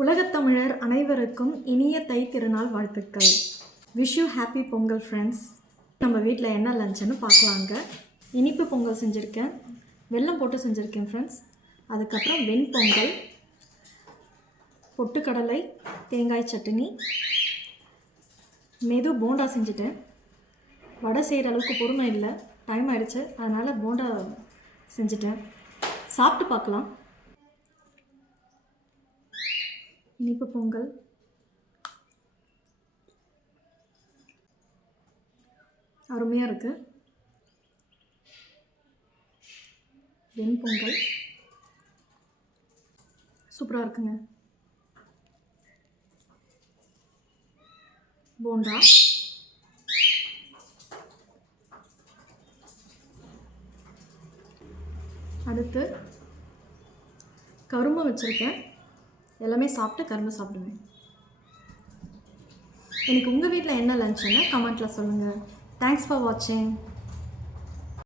உலகத்தமிழர் அனைவருக்கும் இனிய தை திருநாள் வாழ்த்துக்கள். Wish you happy Pongal friends. நம்ம வீட்டில் என்ன லஞ்சுன்னு பார்க்கலாங்க. இனிப்பு பொங்கல் செஞ்சுருக்கேன், வெல்லம் போட்டு செஞ்சுருக்கேன் ஃப்ரெண்ட்ஸ். அதுக்கப்புறம் வெண்பொங்கல், பொட்டுக்கடலை, தேங்காய் சட்னி, மெது போண்டா செஞ்சுட்டேன். வடை செய்கிற அளவுக்கு பொறுமை இல்லை, டைம் ஆகிடுச்சு, அதனால் போண்டா செஞ்சுட்டேன். சாப்பிட்டு பார்க்கலாம். இனிப்பு பொங்கல், அருமையாக இருக்குது. வெண்பொங்கல் சூப்பராக இருக்குங்க. போண்டா, அடுத்து கரும்பு வச்சுருக்கேன். எல்லாமே சாப்பிட்டு கரும்பு சாப்பிடுவேன். எனக்கு உங்கள் வீட்டில் என்ன லஞ்சுன்னு கமெண்ட்டில் சொல்லுங்கள். தேங்க்ஸ் ஃபார் வாட்சிங்.